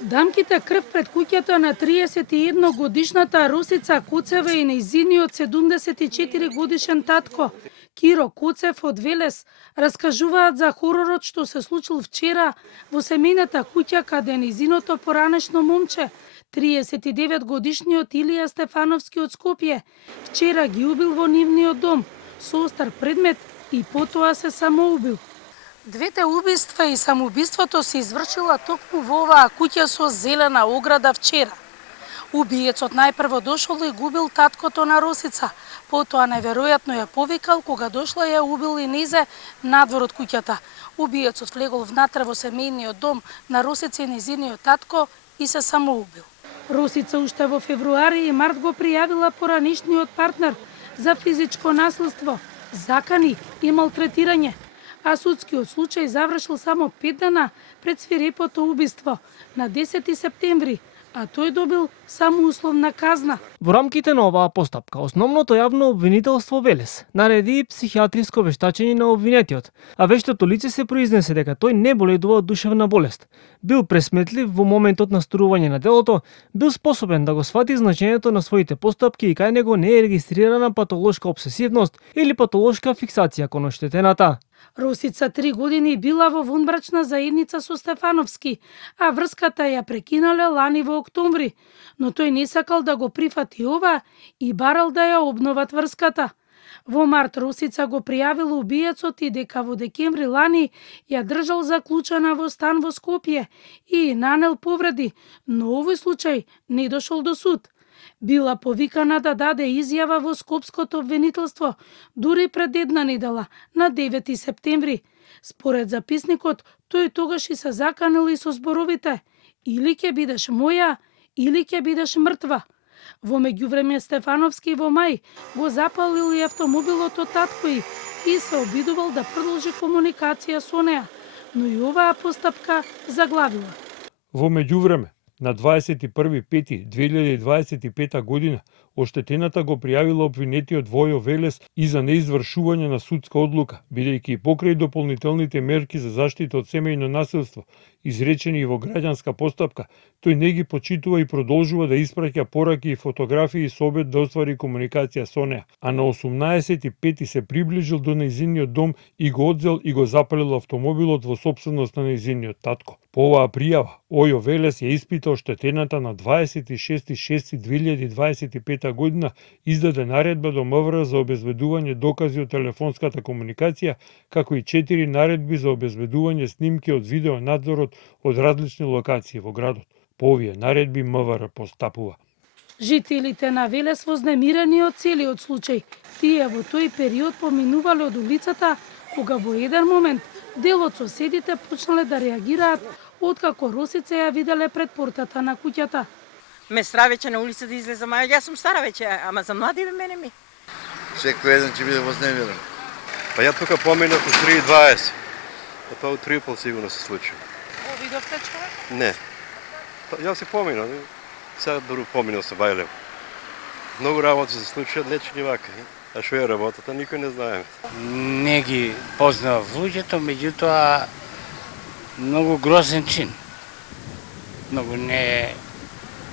Дамките крв пред куќата на 31-годишната Росица Коцева и нејзиниот 74 годишен татко Киро Коцев од Велес раскажуваат за хоророт што се случил вчера во семејната куќа каде нејзиното поранешно момче, 39 годишниот Илија Стефановски од Скопје, вчера ги убил во нивниот дом со остар предмет и потоа се самоубил. Двете убиства и самоубиството се извршила токму во оваа куќа со зелена ограда вчера. Убиецот најпрво дошол и губил таткото на Росица, потоа најверојатно ја повикал, кога дошла ја убил и незе надвор од куќата. Убиецот влегол внатре во семејниот дом на Росица и незиниот татко и се самоубил. Росица уште во февруари и март го пријавила поранешниот партнер за физичко насилство, закани и малтретирање, а судскиот случај завршил само 5 дена пред свирепото убиство на 10 септември, а тој добил само условна казна. Во рамките на оваа постапка, основното јавно обвинителство Велес нареди и психијатриско вештачење на обвинетиот, а вештото лице се произнесе дека тој не боледува од душевна болест, бил пресметлив во моментот на сторување на делото, бил способен да го свати значењето на своите постапки и кај него не е регистрирана патолошка обсесивност или патолошка фиксација кон оштетената. Росица 3 години била во вонбрачна заедница со Стефановски, а врската ја прекинале лани во октомври, но тој не сакал да го прифати ова и барал да ја обноват врската. Во март Росица го пријавил убиецот и дека во декември лани ја држал заклучена во стан во Скопје и нанел повреди, но овој случај не дошол до суд. Била повикана да даде изјава во Скопското обвинителство дури пред една недела, на 9 септември. Според записникот, тој тогаш и се заканил и со зборовите: или ќе бидеш моја, или ќе бидеш мртва. Во меѓувреме Стефановски во мај го запалил и автомобилот од татко и се обидувал да продолжи комуникација со неа, но и оваа постапка заглавила. Во меѓувреме, на 21.5.2025 година, оштетената го пријавила обвинетиот Војо Велес и за неизвршување на судска одлука, бидејќи покрај дополнителните мерки за заштита од семејно насилство, изречени во граѓанска постапка, тој не ги почитува и продолжува да испраќа пораки и фотографии со обид да оствари комуникација со неа, а на 18.5 се приближил до нејзиниот дом и го одзел и го запалил автомобилот во сопственост на нејзиниот татко. По оваа пријава, Војо Велес ја испита оштетената на 26.6.2025 година, издаде наредба до МВР за обезбедување докази од телефонската комуникација, како и 4 наредби за обезбедување снимки од видеонадзорот од различни локации во градот. По овие наредби МВР постапува. Жителите на Велес вознемирени од целиот случај. Тие во тој период поминувале од улицата, кога во еден момент дел од соседите почнале да реагираат откако Росица ја виделе пред портата на куќата. Ме стра веќе на улица да излезам, а јас сум стара веќе, ама за млади мене ми. Секој еден ќе биде вознемирен. Па ја тука поминав у 3:20. Па тоа у 3:30 сигурно се случи. О, видовте човек? Не. Јас се поминав. Сега дору поминав се бајлев. Многу работи се случуваат, не ни вака. А што е работата, никој не знае. Не ги познав луѓето, меѓутоа многу грозен чин. Многу не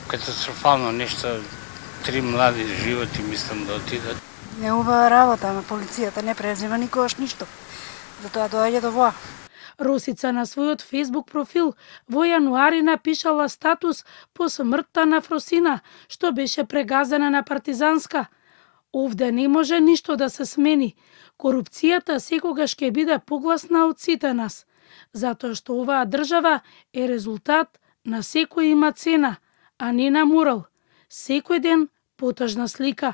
катастрофално нешто, 3 млади животи мислам да отидат. Не убава работа, ама полицијата не презема никогаш ништо. Затоа доаѓа до воа. Росица на својот Facebook профил во јануари напишала статус по смртта на Фросина, што беше прегазена на Партизанска. Овде не може ништо да се смени. Корупцијата секогаш ќе биде погласна од сите нас, затоа што оваа држава е резултат на секој има цена, а не на морал. Секој ден потажна слика.